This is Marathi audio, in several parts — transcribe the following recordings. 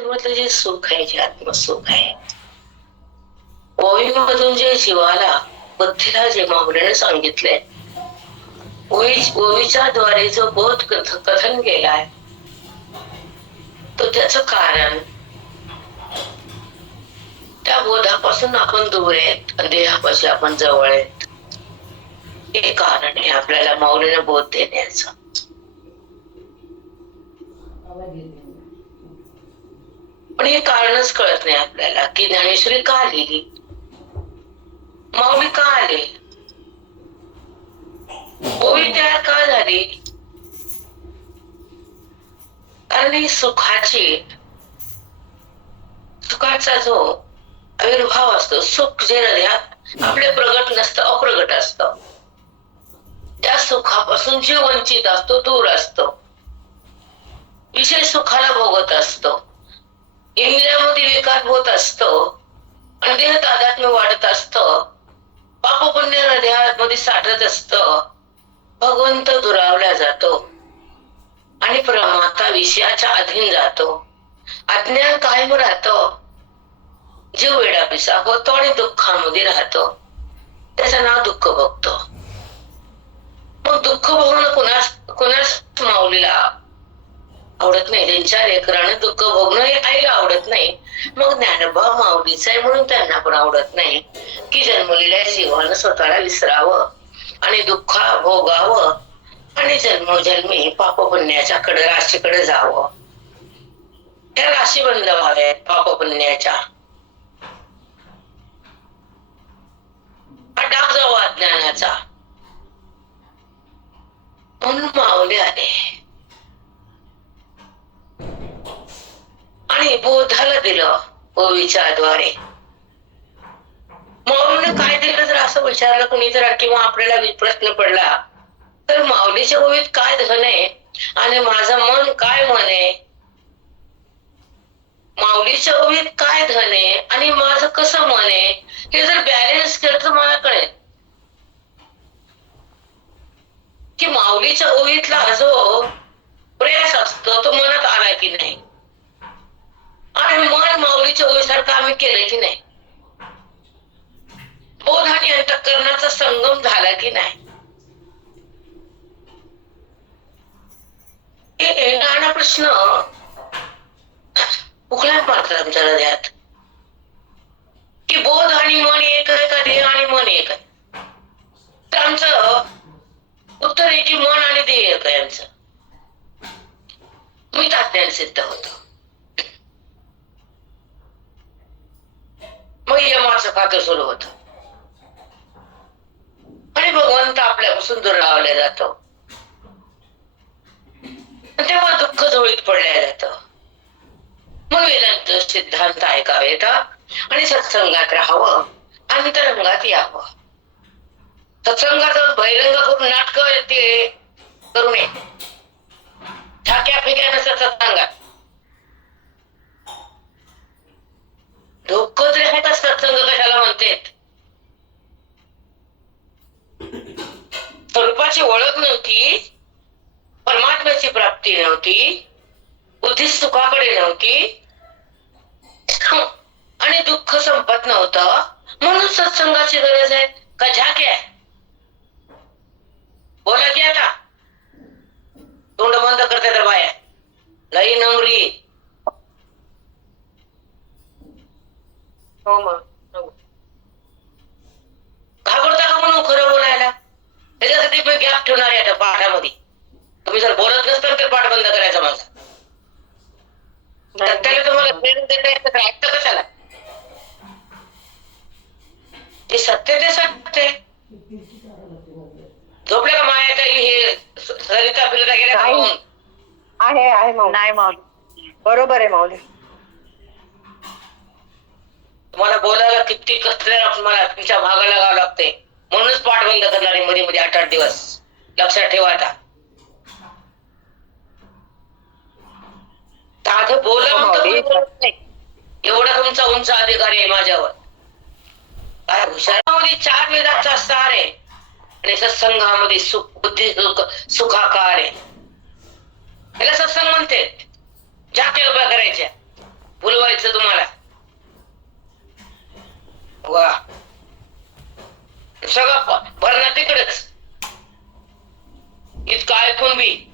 मधलं जे सुख आहे जे आत्मसुख आहे ओळीमधून जे जीवाला बुद्धीला जे माऊलीने सांगितलंय ओळी ओळीच्या द्वारे जो बोध कथ- कथन गेलाय तो त्याच कारण. त्या बोधापासून आपण दूर आहेत देहापाशी आपण जवळ आहेत. हे कारण आहे आपल्याला माऊलीने बोध देण्याचं. पण हे कारणच कळत नाही आपल्याला की ज्ञानेश्वरी का लिहिली? माऊली का आले? ओवी तयार का झाली? कारण ही सुखाची सुखाचा जो आविर्भाव असतो सुख जे हृदयात आपले प्रगट नसतं अप्रगट असतं. त्या सुखापासून जे वंचित असतो दूर असतो. विषय सुखाला भोगत असतो. इंद्रियामध्ये विकार होत असतो आणि देह तादात्म्य वाढत असत पाप पुण्य हृदयामध्ये साठत असत भगवंत दुरावला जातो आणि प्रमाता विषयाच्या अधीन जातो. अज्ञान कायम राहतो जीव वेडापिसा होतो आणि दुःखामध्ये राहतो. त्याचं नाव दुःख बघतो. मग दुःख बघून कुणास कुणास माऊलीला आवडत नाही. त्यांच्या लेकरानं दुःख भोगणं हे आईला आवडत नाही. मग ज्ञानभाव माऊलीचा आहे म्हणून त्यांना पण आवडत नाही. की जन्मलेल्या जीवानं स्वतःला विसरावं आणि दुःख भोगावं आणि जन्मोजन्मी पाप पुण्याच्या कडे राशीकडे जावं. त्या राशी बंद व्हाव्यात पाप पुण्याच्या. हा जावा ज्ञानाचा म्हणून माऊली आले आणि बोधाला दिलं ओवीच्या द्वारे माऊलीने काय दिलं जर असं विचारलं कुणी जर किंवा आपल्याला प्रश्न पडला तर माऊलीच्या ओवीत काय धन आहे आणि माझं मन काय मन आहे? माऊलीच्या ओवीत काय धन आहे आणि माझं कसं मन आहे? हे जर बॅलेन्स केलं तर मला कळेल. की माऊलीच्या ओवीतला जो प्रयास असतो तो मनात आला की नाही? आणि मन माऊलीच्या ओळीसारखं आम्ही केलं की नाही? बोध आणि अंतकरणाचा संगम झाला की नाही? हे येणारा प्रश्न उकळ्या मारतात आमच्या हृदयात. की बोध आणि मन एक आहे का देह आणि मन एक आहे? तर आमचं उत्तर आहे की मन आणि देह एक आहे आमचं. मी तात्याने सिद्ध होतो. मग यमाचं खातं सुरू होत. आणि भगवंत आपल्यापासून दूर लावला जातो. तेव्हा दुःख झोळीत पडल्या जातं. मग वेदांत सिद्धांत ऐकावे येतात आणि सत्संगात राहावं. अंतरंगात यावं. सत्संगात बहिरंग करून नाटक येते. करू नये ठाक्या फिक्या नसतात सत्संगात. धोक्क तरी आहेत सत्संग कशाला म्हणतेत. स्वरूपाची ओळख नव्हती परमात्म्याची प्राप्ती नव्हती बुद्धी सुखाकडे नव्हती. आणि दुःख संपत नव्हतं. म्हणून सत्संगाची गरज आहे. का झाक आहे? बोला की आता. तोंड बंद करते तर बाया लई नमरी हो मग. हो. घाबरता का म्हणून खरं बोलायला? त्याच्यासाठी मी गॅप ठेवणार आहे आता पाठामध्ये. तुम्ही जर बोलत नसताल तर पाठ बंद करायचा माझा. त्याला तुम्हाला प्रेरणा देता येतं का ऐकतं कशाला? ते सत्य ते सत्य. झोपले का माया ताई? हे सरिता फिरता गेल्या? आहे आहे माऊली. नाही माऊली. बरोबर आहे माऊली. तुम्हाला बोलायला किती कसल्या तुम्हाला तुमच्या भागा लागावं लागते म्हणूनच पाठ बंद करणार मध्ये मध्ये आठ आठ दिवस. लक्षात ठेवा आता. साधं बोला हो, नाही. एवढा तुमचा उंच अधिकार आहे माझ्यावर. काय हुशारामध्ये चार वेदाचा सार आहे. आणि सत्संगामध्ये सुख बुद्धी सुख सुखाकार आहे. याला सत्संग म्हणते ज्या उभ्या करायच्या. बोलवायचं तुम्हाला. वा. सगळं भरणा तिकडेच. इतकं ऐकून बी.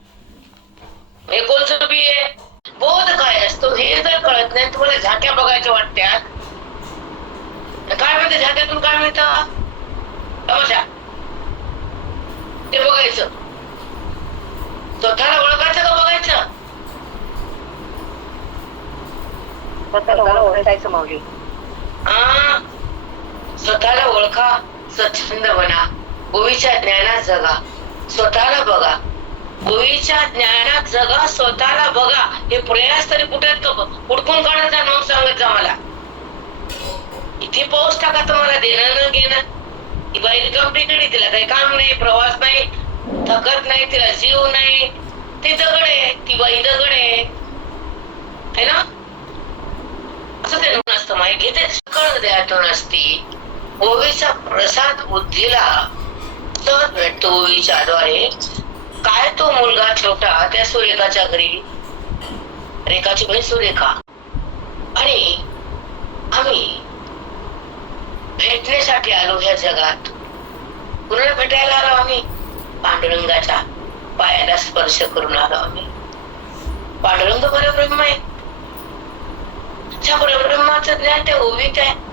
हे कोणचं बी आहे? बोध काय असतो हे जर कळत नाही तुम्हाला झाक्या बघायच्या वाटत्यात. काय म्हणते झाक्यातून काय मिळतं? तमाशा. ते बघायचं. स्वतःला ओळखायचं का बघायचं? स्वतःला ओळखायचं माऊली. आ, सखा स्वच्छंद बना. ओवीच्या ज्ञानात जगा. स्वतःला बघा. ओवीच्या ज्ञानात जगा स्वतःला बघा. हे प्रयास तरी कुठे आहेत काढायचा नाव सांगत जा मला. किती पाऊस टाका तुम्हाला देणं न घेणं. ही बाई रिकामटेकडे तिला काही काम नाही प्रवास नाही थकत नाही तिला जीव नाही. ते दगड आहे ती बाई दगड आहे. है ना? असं ते नसतं माहिती घेते सकळ द्यातून असती. ओवीचा प्रसाद बुद्धीला सहज भेटतो ओवीच्या द्वारे काय तो मुलगा छोटा त्या सुरेखाच्या घरी? रेखाची बहीण सुरेखा. आणि आम्ही भेटण्यासाठी आलो ह्या जगात. पूर्ण भेटायला आलो आम्ही? पांडुरंगाच्या पायाला स्पर्श करून आलो आम्ही. पांडुरंग परब्रह्म आहे. त्या परब्रह्माचं ज्ञान त्या ओवीत आहे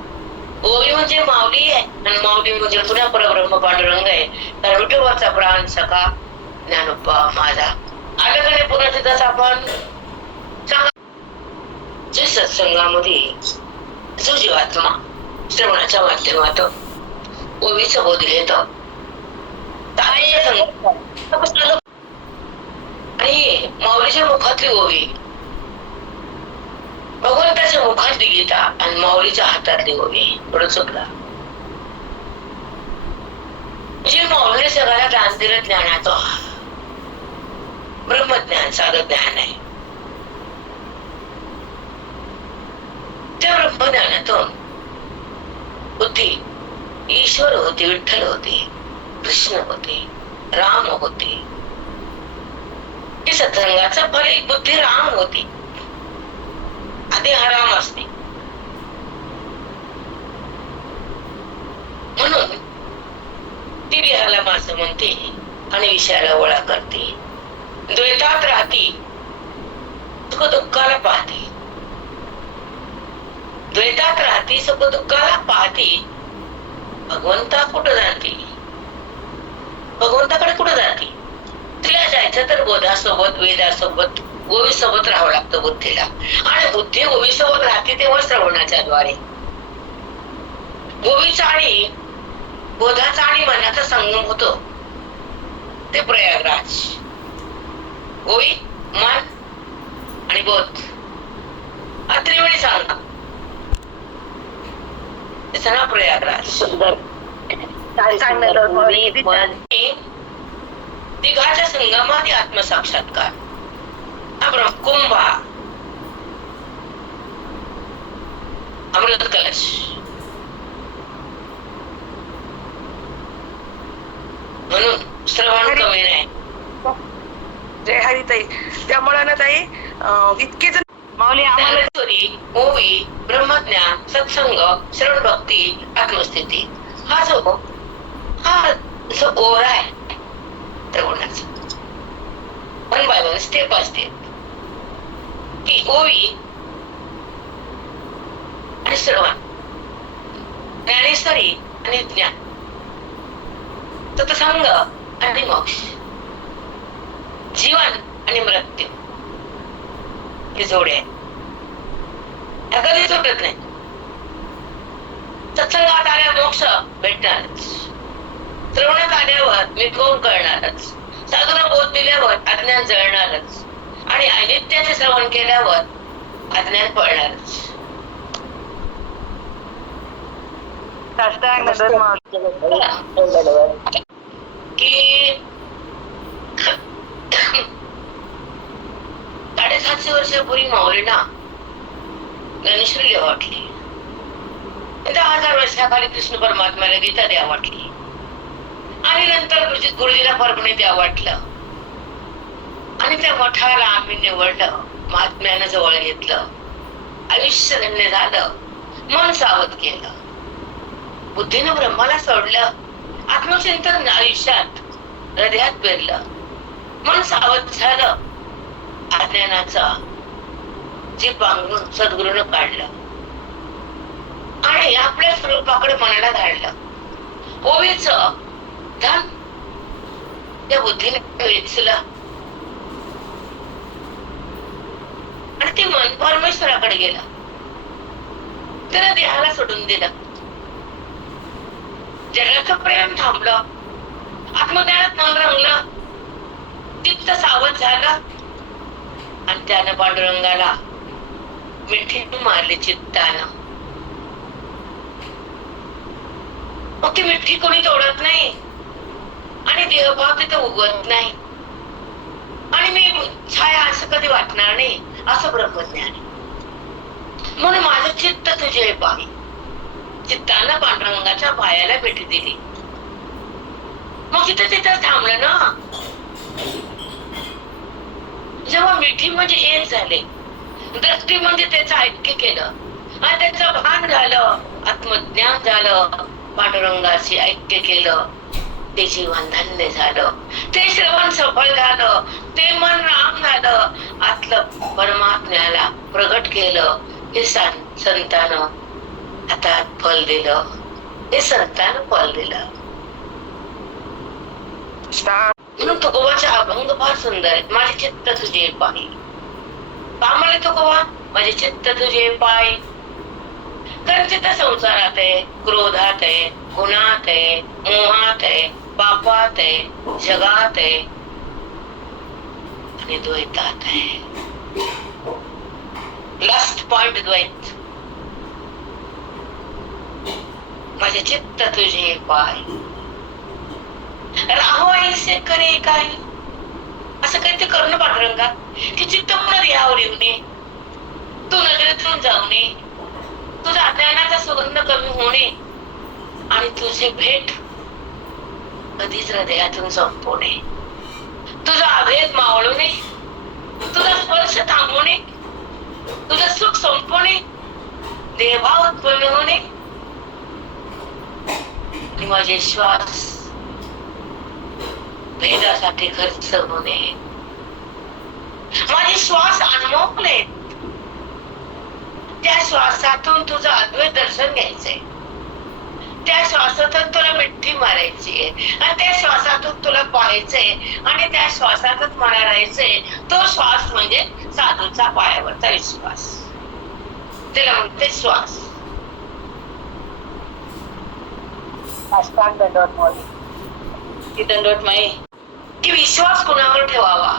ओवी म्हणजे माऊली आहे. आणि माऊली म्हणजे पुन्हा परब्रह्म पांडुरंग आहे. तर विठोबाचा प्राण सखा ज्ञानोबा माझा. नाही पुन्हा तिथंच आपण? जे सत्संगामध्ये जो जीवात्मा श्रवणाच्या माध्यमातून ओवीचं बोध घेत आणि माऊलीच्या मुखातली ओवी. भगवंताच्या मुखातली गीता आणि माऊलीच्या हातातली होवी थोडं चुकला. जी माऊली सगळ्याला दान दिलं ज्ञानाचं ब्रह्मज्ञान साधं ज्ञान आहे. त्या ब्रह्मज्ञानातून बुद्धी ईश्वर होते विठ्ठल होते कृष्ण होते राम होते. हे सत्संगाचं फल एक बुद्धी राम होती. आधी हराम असते. म्हणून ती विहाराला माझं म्हणते आणि विषयाला ओळा करते द्वैतात राहती. सुख दुःखाला पाहते द्वैतात राहती सुख दुःखाला पाहते भगवंता कुठं जाते भगवंताकडे कुठं जाते तिला जायचं तर बोधासोबत वेदासोबत ओवी सोबत राहावं लागतं बुद्धीला. आणि बुद्धी ओवी सोबत राहते तेव्हा श्रवणाच्या द्वारे. ओवीचा आणि बोधाचा आणि मनाचा संगम होतो. ते प्रयागराज. ओवी मन आणि बोध. हा त्रिवेणी सांगा. त्याचं नाव प्रयागराज. सुंदर. तिघाच्या संगमात आत्मसाक्षात्कार. ब्रह्म कुंभा अमृत कलश म्हणून श्रवण कमी नाही जय हरी ताई. त्यामुळे ना ताई इतके जण माऊली आम्हाला ज्ञानेश्वरी ओवी ब्रह्मज्ञान सत्संग श्रवण भक्ती आत्मस्थिती. हा जो हा जो ओर आहे श्रवणाचा one by one step by step ओवी आणि श्रवण. ज्ञानेश्वरी आणि ज्ञान. सत्संग आणि मोक्ष. जीवन आणि मृत्यू. ही जोडे आहे ह्या कधी सुटत नाही. सत्संगात आल्यावर मोक्ष भेटणारच. श्रवणात आल्यावर मी कोण कळणारच? साधूला बोध दिल्यावर अज्ञान जळणारच. आणि अनित्याचे श्रवण केल्यावर अज्ञान माऊली की साडेसातशे वर्षापूर्वी माऊलींना ज्ञानेश्वरी वाटली. दहा हजार वर्षाखाली कृष्ण परमात्म्याला गीता द्या वाटली. आणि नंतर गुरुजी गुरुजीला परभणी द्या वाटलं. आणि त्या मठाला आम्ही निवडलं. महात्म्यानं जवळ घेतलं. आयुष्य धन्य झालं. मन सावध केलं. बुद्धीनं ब्रह्माला सोडलं. आत्मचिंतन आयुष्यात हृदयात पेरलं. मन सावध झालं. अज्ञानाचा जे पांघरून सद्गुरुनं काढलं. आणि आपल्या स्वरूपाकडे मनाला धाडलं. ओवीच धन. त्या बुद्धीने वेचलं ते मन परमेश्वराकडे गेलं. त्याला देहाला सोडून दिलं. जगाचं प्रेम थांबलं. आत्मज्ञानात मन रंगलं. चित्त सावध झालं. आणि त्यानं पांडुरंगाला मिठी मारली चित्तानं. मग ती मिठी कोणी तोडत नाही. आणि देहभाव तिथे उगवत नाही. आणि मी छाया असं कधी वाटणार नाही. असं ब्रह्मज्ञान. म्हणून माझं चित्त तुझे पावी चित्तानं पांडुरंगाच्या पायाला भेटी दिली. मग तिथे तिथं थांबलं ना. जेव्हा मिठी म्हणजे एक झाले दृष्टी म्हणजे त्याचं ऐक्य केलं आणि त्याचं भान झालं आत्मज्ञान झालं पांडुरंगाशी ऐक्य केलं. ते जीवन धन्य झालं. ते श्रवण सफल झालं. ते मन राम झालं. आतलं परमात्म्याला प्रगट केलं. हे संतान संतानं फल दिलं. हे संतानं फल दिलं. म्हणून तुकोबाचा अभंग फार सुंदर आहे. माझे चित्त तुझे पाय. का म्हणे तुकोबा माझे चित्त तुझे पाय. कारण चित्त संसारात आहे क्रोधात आहे गुणात आहे मोहात आहे. पापात आहे जगात आहे आणि द्वैतात. आहे लास्ट पॉइंट द्वैत. माझे चित्त तुझे पाय. राहो ऐसे करे काय? असं काही ते करणं पांडुरंगा की चित्त पुन्हा देहावर येऊ नये तू नजरेतून जाऊ नये तुझा अज्ञानाचा सुगंध कमी होणे आणि तुझे भेट कधीच हृदयातून संपू नये. तुझा अभेद मावळू नये. तुझा स्पर्श थांबू नये. तुझं सुख संपू नये. देवा उत्पन्न होणे आणि माझे श्वास भेदासाठी खर्च होणे माझे श्वास अनमोकले. त्या श्वासातून तुझं अद्वैत दर्शन घ्यायचंय. त्या श्वासातून तुला मिठी मारायची आणि त्या श्वासातून तुला पाहायचंय. आणि त्या श्वासातच मला राहायचंय. तो श्वास म्हणजे साधूचा पायावरचा विश्वास. त्याला म्हणते श्वास. ती दंडवत माई की विश्वास कुणावर ठेवावा?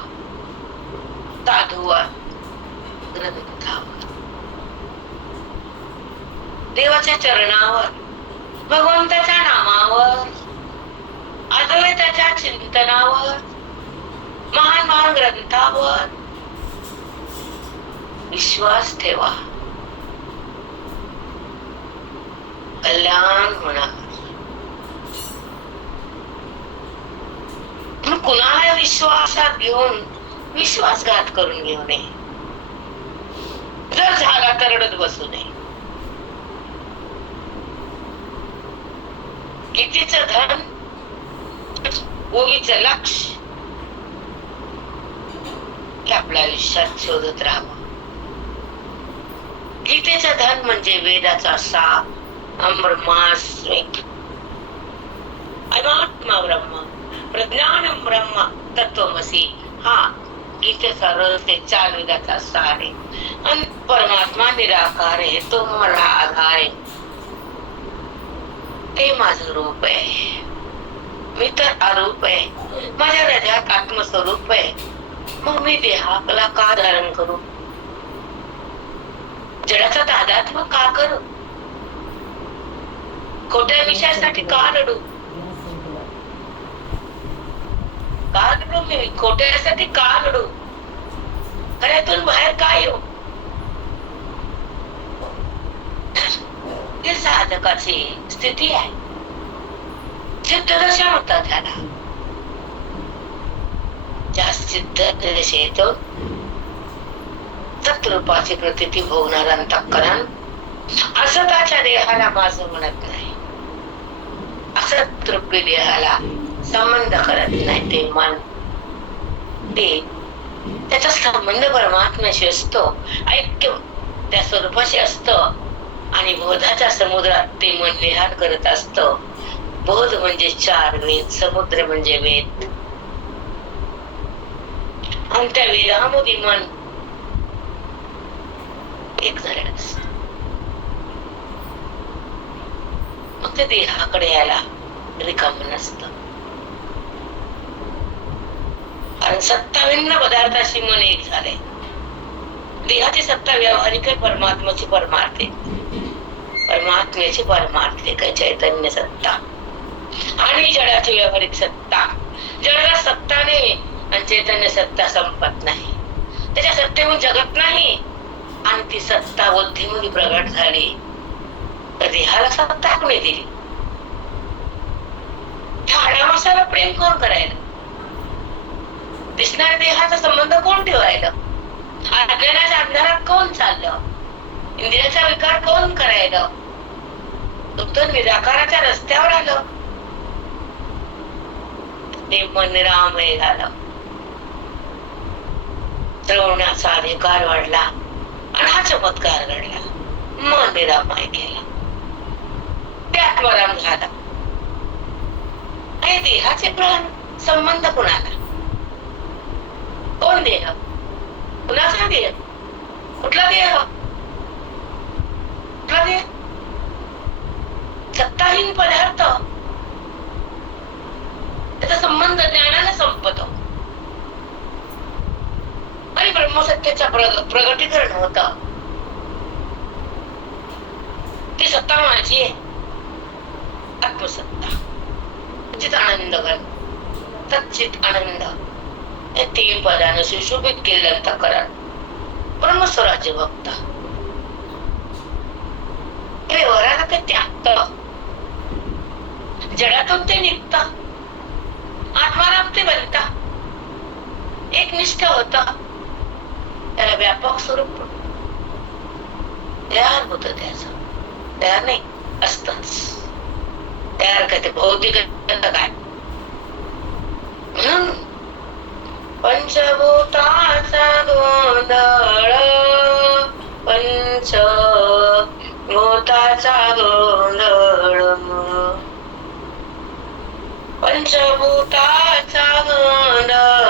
साधूवर. ग्रंथावर. देवाच्या चरणावर. भगवंताच्या नामावर अद्वैताच्या चिंतनावर महान महान ग्रंथावर विश्वास ठेवा. कल्याण होणार. कुणाला विश्वासात घेऊन विश्वासघात करून घेऊ नये? जर झाला तर बसू नये. कितीच धन? ओवीच लक्ष. हे आपल्या आयुष्यात शोधत राहावं. गीतेच धन म्हणजे वेदाचा साप अमरमास्वे अनात्मा ब्रह्म प्रज्ञान ब्रह्म तत्वमसी. हा गीतेचा रस ते चार वेदाचा सार आहे. आणि परमात्मा निराकार आहे तो मला आधार आहे. ते माझं रूप आहे. मी तर अरूप आहे. माझ्या हृदयात आत्मस्वरूप आहे. मग मी देहाला का धारण करू? जडाचा तादात्म्य का करू? खोट्या विषयासाठी का रडू? का रडू मी? खोट्यासाठी का रडू? खऱ्यातून बाहेर का येऊ? हे साधकाची स्थिती आहे. सिद्धदशा म्हणतात त्याला. ज्या सिद्ध दशेतून तर सत रूपाची प्रतीती भोगणार अंतःकरण असताच्या देहाला माझं म्हणत नाही. असत रूपी देहाला संबंध करत नाही ते मन. ते त्याचा संबंध परमात्म्याशी असतो. ऐक्य त्या स्वरूपाशी असतं. आणि बोधाच्या समुद्रात ते मन विहार करत असत. बोध म्हणजे चार वेद समुद्र म्हणजे वेद. आणि त्या वेदामध्ये मन एक झालेलं असत. मग ते देहाकडे यायला रिकाम नसत. आणि सत्ताविन्न पदार्थाशी मन एक झाले देहाची सत्ता व्यावहारिक आहे परमार्थ आहे परमात्म्याची परमार्थे काय चैतन्य सत्ता. आणि जडाची व्यवहारिक सत्ता. जडाला सत्ता नाही आणि चैतन्य सत्ता संपत नाही. त्याच्या सत्तेहून जगत नाही. आणि ती सत्ता बुद्धीमध्ये प्रगट झाली. तर देहाला सत्ता कोणी दिली? त्या हाडामासाला प्रेम कोण करायला? दिसणाऱ्या देहाचा संबंध कोण ठेवायला? अज्ञानाच्या अंधारात कोण चाललं? इंद्रियाचा विकार कोण करायला? फक्त निराकाराच्या रस्त्यावर आलं. ते मन निरामय झालं. द्रवण्याचा अधिकार वाढला आणि हा चमत्कार घडला. मन निरामय केला. त्यात आत्माराम झाला. आणि देहाचे प्राण संबंध कुणाला? कोण देह? कुणाचा देह? कुठला देह? कुठला देह? सत्ताहीन पदार्थ. त्याचा संबंध ज्ञानाने संपतो. आणि ब्रह्मसत्याच्या प्रग- प्रगटीकरण होत. ती सत्ता माझी आहे. आत्मसत्ता. चित आनंद तच्चित आनंद. हे तीन पदाने सुशोभित केलेलं तक्रार ब्रह्मस्वराज्य भक्त. हे वराला ते त्यागत जडातून ते निघत. आत्माराम ते बनता. एक निष्ठ होत. त्याला व्यापक स्वरूप तयार होत त्याच. तयार नाही असतच. तयार काय भौतिक काय? म्हणून पंचभूताचा गोंधळ. पंच भूताचा गोंधळ. पंचभूताचा गोंधळ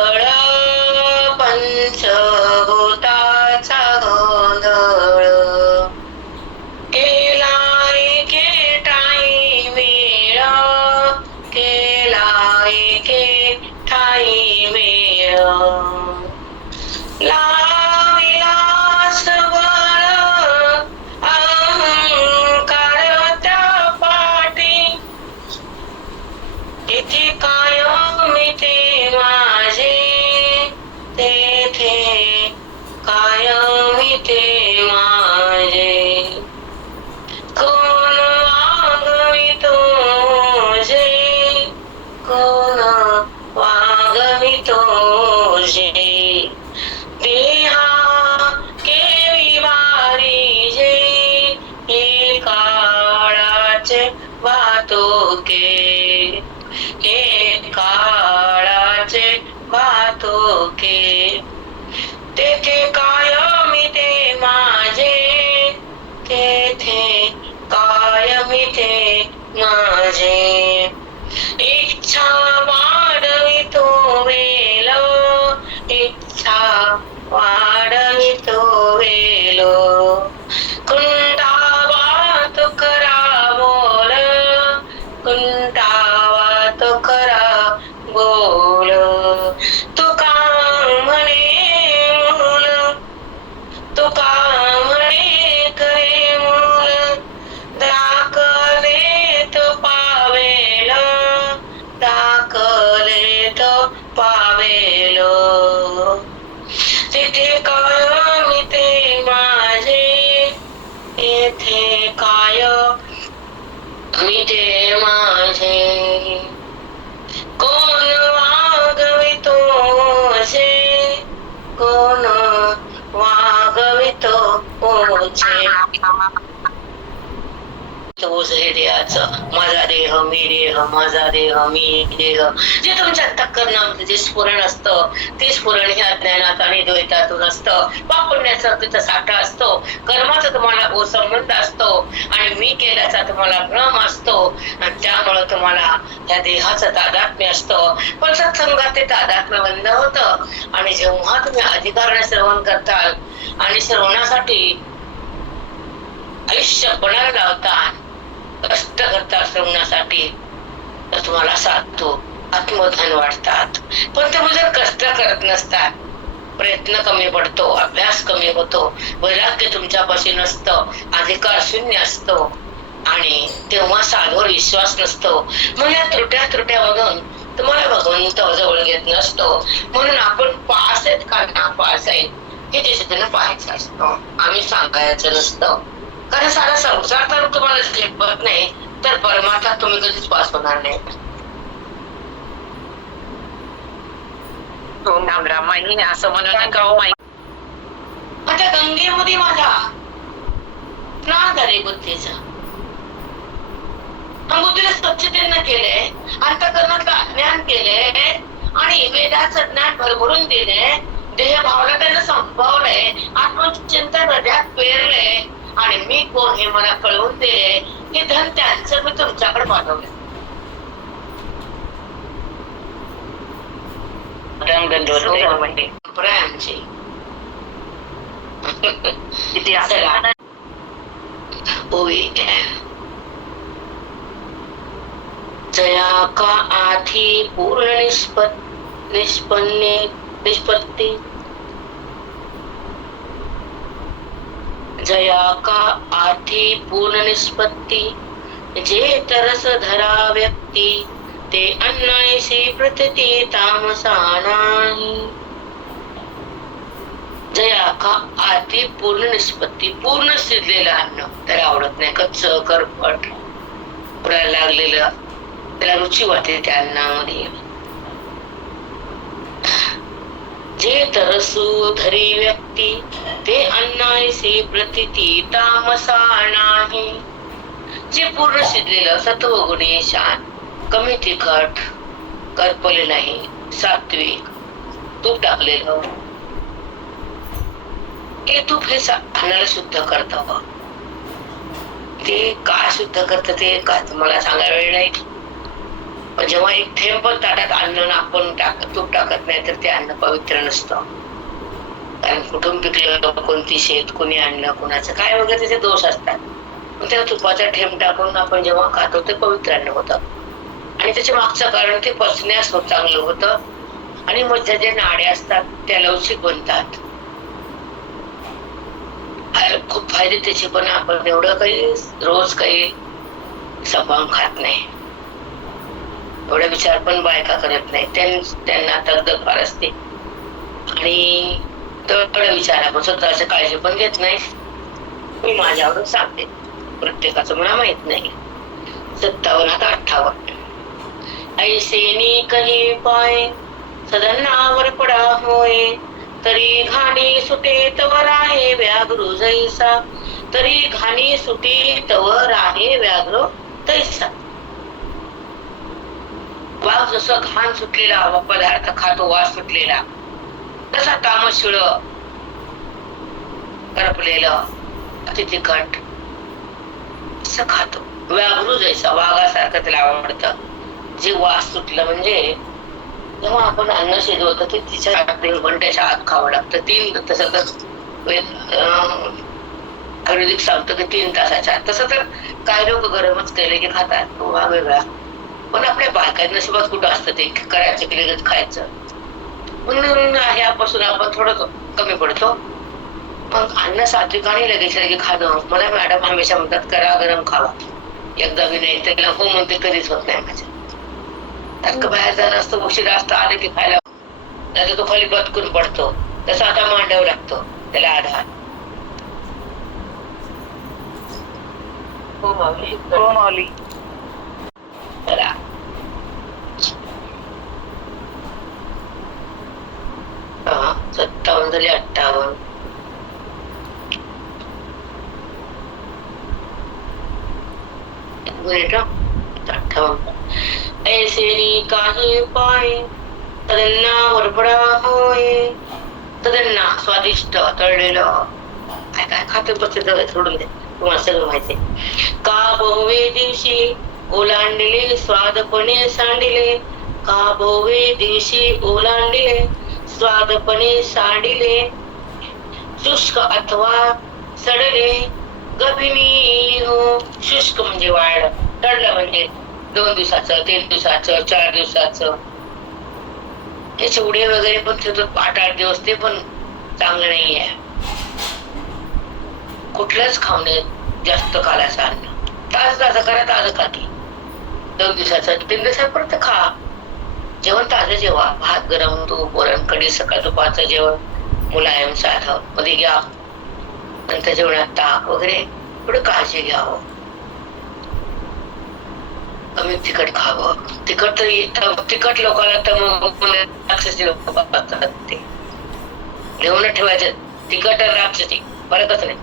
వాడవితో వేలో. देह मी देह माझा देह मी देह. जे तुमच्या अंतकरणामध्ये जे स्फुरण असतं ते स्फुरण हे अज्ञानात आणि द्वैतातून असतं. पापुण्याचा तिथं साठा असतो. कर्माचा तुम्हाला ओ संबंध असतो. आणि मी केल्याचा तुम्हाला भ्रम असतो. आणि त्यामुळं तुम्हाला त्या देहाचं तादात्म्य असतं. पण सत्संगात ते तादात्म्य बंद होतं. आणि जेव्हा तुम्ही अधिकाराने श्रवण करताल आणि श्रवणासाठी आयुष्य पणाला लावता कष्ट करता श्रवणासाठी तुम्हाला साधतो. आत्मधन वाढतात. पण तुम्ही म्हणजे जर कष्ट करत नसतात. प्रयत्न कमी पडतो अभ्यास कमी होतो वैराग्य तुमच्यापाशी नसतं अधिकार शून्य असतो. आणि तेव्हा साधवर विश्वास नसतो. मग या त्रुट्या त्रुट्या बघून तुम्हाला भगवंत जवळ घेत नसतो. म्हणून आपण पास आहेत का ना पास आहेत हे त्याच्यातून पाहायचं असतं. आम्ही सांगायचं नसतं. कारण सारा संसार तर तुम्हाला झेपत नाही तर परमात्मा तुम्ही कधीच पास होणार नाही. हो राम माही असं म्हणू नका हो माई आता गंगेमध्ये माझा. स्नान झाले बुद्धीचं. बुद्धीला स्वच्छतेनं केलंय अंतकरणातलं अज्ञान केलंय आणि वेदाचं ज्ञान भरभरून दिले देह भावना त्यांना संपवलंय आत्मचिंतन हृदयात पेरलंय आणि मी कोण हे मला कळवून दिले हे धन त्यांचं मी तुमच्याकडे पाठवलं म्हणजे जया का आधी पूर्ण निष्पत निष्पन्ने निष्पत्ती जया का आधी पूर्ण निष्पत्ती? जे तरस धरा व्यक्ती ते अन्नायसी प्रतती तामसा नाही. जया का आधी पूर्ण निष्पत्ती पूर्ण शिजलेलं अन्न. त्याला आवडत नाही कच्च करपट लागलेलं. त्याला रुची वाटते त्या अन्नामध्ये. जे तरसू धरी व्यक्ती ते अन्नायसे प्रतिती तामसा नाही जे पूर्ण शिजलेलं सत्व गुणी शान कमी तिखट करपले नाही सात्विक तूप टाकलेलं. ते तूप हे सा- अन्नाला शुद्ध करत ते काय शुद्ध करत ते का तुम्हाला सांगायला वेळ नाही. जेव्हा एक थेंब पण ताटात अन्न आपण टाक तूप टाकत नाही तर ते अन्न पवित्र नसतं. कारण कुठून पिकलं कोणती शेत कोणी आणलं कोणाचं काय वगैरे त्याचे दोष असतात. पण त्या तुपाचा ठेंब टाकून आपण जेव्हा खातो ते पवित्र अन्न होतं. आणि त्याच्या मागचं कारण ते पचण्यास चांगलं होतं. आणि मधल्या जे नाड्या असतात त्या लवचिक बनतात खूप फायदे त्याचे पण आपण एवढं काही रोज काही सपाम खात नाही. एवढा विचार पण बायका करत नाही त्यांना दगदग फार असते. आणि तेवढा विचार आपण स्वतःची काळजी पण घेत नाही. मी माझ्यावरून सांगते. प्रत्येकाचं मला माहीत नाही. सत्तावन्न आता अठ्ठावन्न. ऐसेनी कही पाय सदनावर पडा होय तरी घाणी सुटे तवर आहे व्याघ्र जैसा. तरी घाणी सुटे तवर आहे व्याघ्र तैसा. वाघ जसं घाण सुटलेला व पदार्थ खातो वास सुटलेला तसा तामशिळ करपलेलं अति तिखट असं खातो. व्याघ्रू जैसा वाघासारखं त्याला आवडतं. जे वास सुटलं म्हणजे जेव्हा आपण अन्न शिजवतो ते तिच्या तीन घंट्याच्या आत खावं लागतं. तीन तसं तर अं, आयुर्वेदिक सांगतो की तीन तासाच्या आत. तसं तर काही लोक गरमच केले की खातात. तो हा वेगळा. पण आपल्या बायका नशिबात कुठं असतं ते? करायचं की लगेच खायचं? म्हणून ह्यापासून आपण थोडं कमी पडतो. मग अन्न सात्विक आणि लगेच लगेच खाणं. मला मॅडम हमेशा म्हणतात करा गरम खावा. एकदा मी नाही त्याला हो म्हणते कधीच होत नाही माझ्या सारखं बाहेर जाणं असतं उशीर असतं आले की खायला. नाही तो खाली बदकून पडतो. तसं आता मांडव लागतो त्याला आधार. हो माऊली हो माऊली चला हा सत्तावन्न झाले अठ्ठावन्न मिनिट ठेवा ऐसे काही पाय तदन्ना वरबडा होय तदन्ना स्वादिष्ट तळलेलं काय काय खाते बसते तर सोडून दे तुम्हाला सगळं माहिती का बहुवे दिवशी ओलांडले स्वादपणे सांडिले का भोवे दिवशी ओलांडले स्वादपणे सांडिले शुष्क अथवा सडले गभिनी हो शुष्क म्हणजे वाढ टळलं म्हणजे दोन दिवसाचं तीन दिवसाचं चार दिवसाचं हे चिवडे वगैरे पण ठेवतो आठ आठ दिवस ते पण चांगलं नाही आहे कुठलंच खाऊ नये जास्त कालाचं अन्न ताज ताजं करा ताजं खाती दोन दिवसाचा तीन दिवसापर्यंत खा. जेवण ताजं जेवा. भात गरम तूप वरण कडी सकाळ दुपारचं जेवण. मुलायम साधं मध्ये घ्या. नंतर जेवणात ताक वगैरे. थोडं काळजी घ्यावं. कमी तिखट खावं. तिखट तर तिखट लोकांना तर मग राक्षसी लोक पाहतात ते. घेऊन ठेवायचं. तिखट आणि राक्षसी. फरकच नाही.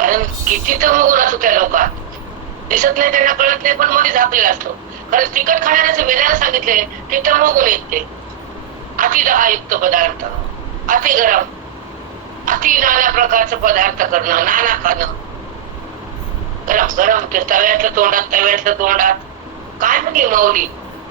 कारण किती तर मग असू त्या लोकात. दिसत नाही त्यांना कळत नाही पण मध्ये झाकलेला असतो. खरंच तिखट खाण्याचं वेदाला सांगितले की तमोगुण येते अति दहायुक्त पदार्थ अति गरम अति नाना प्रकारचं पदार्थ करणं नाना खाणं. गरम गरम ते तव्यातलं तोंडात तव्यातलं तोंडात. काय म्हणजे माऊली?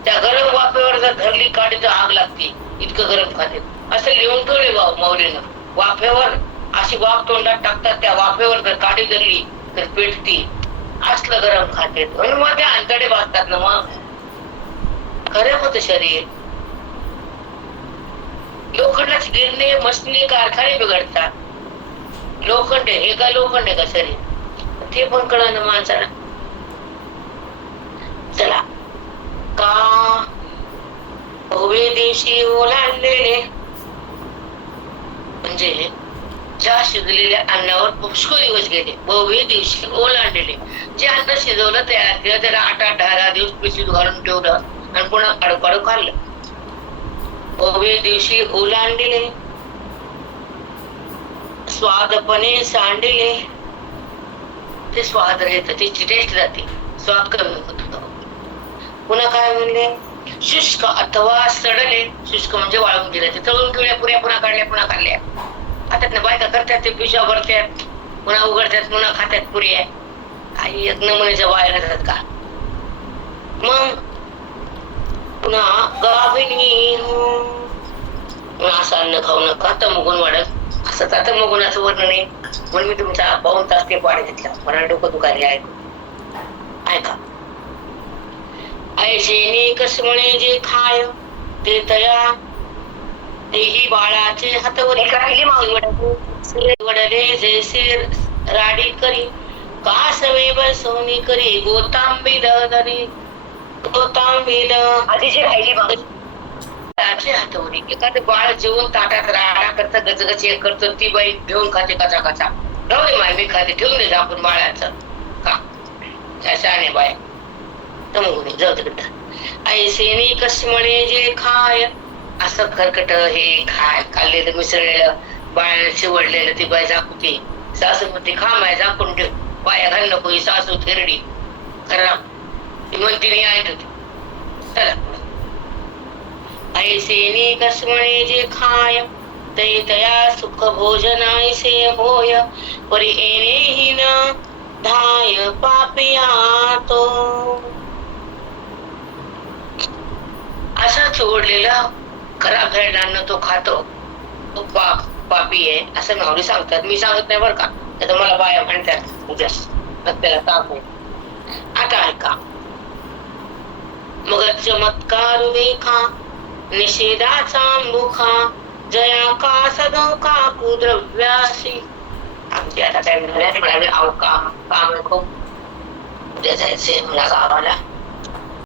त्या गरम वाफेवर जर धरली काढी तर आग लागते. इतकं गरम खाते. असं लिहून ठेवले भाऊ माऊलीनं. वाफेवर अशी वाफ तोंडात टाकतात त्या वाफेवर जर काढी धरली तर पेटती. असलं गरम खाते आणि मग ते आंतडे भासतात ना मग. खरं होत शरीर. लोखंडाची गिरणे मसनी कारखाने बिघडतात. लोखंड आहे, हे का लोखंड आहे का शरीर? ते पण कळलं माणसाला. चला. का? भव्य दिवशी ओलांडलेले. म्हणजे ज्या शिजलेल्या अन्नावर पुष्कळ दिवस गेले. भव्य दिवशी ओलांडले. जे अन्न शिजवलं तयार केलं त्याला आठ आठ दहा दहा दिवस पिशवीत घालून ठेवलं आणि पुन्हा काढू काढू खाल्लं. भव्य दिवशी ओलांडले. स्वादपणे सांडले. ते स्वाद राहत त्याची टेस्ट जाते स्वाद कमी होतो. पुन्हा काय म्हणले? शुष्क अथवा सडले. शुष्क म्हणजे वाळून गेले ते तळून ठेवल्या पुऱ्या पुन्हा काढल्या पुन्हा खाल्ल्या आता ना बायका करतात ते पिशा भरतात पुन्हा उघडतात पुन्हा खात्यात आहे. काही एक नमुन्याच्या बाहेर राहतात का? मग पुन्हा गाभिनी हो. असं अन्न खाऊ नका तमगुण वाढत. असं आता मगुणाचं वर्णन आहे म्हणून मी तुमचा पाऊन तास ते पाणी घेतला. मला डोकं दुखायला ऐकू. ऐका ऐशेने कसमणे जे खाय ते तया तेही बाळाचे हातवर वडले. जैसे राडी करी कासवे बसवणी करी? गोतांबी दरी गोतांबील आधीची राहिली बाळाचे हातवरी. एखादं बाळ जेवण ताटात राडा करतं गजगज करतं ती बाई घेऊन खाते कचा कचा. राहू दे माय मी खाते ठेवून दे आपण बाळाचं. का? त्याच्याने बाय. तमगुणी जाऊ तिकडं ऐसेनी कसमणे जे खाय. असं खरकट हे खाय खाल्लेलं मिसळलेलं बाळ शिवडलेलं ती बाय झाकुती सासू म्हणते खा माय झाकून ठेव. बाया घाल नको ही सासू थेरडी. खरा ती म्हणते मी ऐकत होती चला. ऐसेनी कसमणे जे खाय ते तया सुख भोजन ऐसे होय परी येणे ना धाय पापिया तो। असा चोडलेला खराब झालेला अन्न तो खातो. तो पाप पापी आहे असं माऊली सांगतात. मी सांगत नाही बरं का. तर मला बाया म्हणतात उद्या मग त्याला ताप आता ऐका. मग चमत्कार वेखा निषेधाचा मुखा जया का सदोका कुद्रव्यासी आमची आता काय म्हणाले? म्हणाले अहो काम खूप. उद्या जायचंय मला गावाला.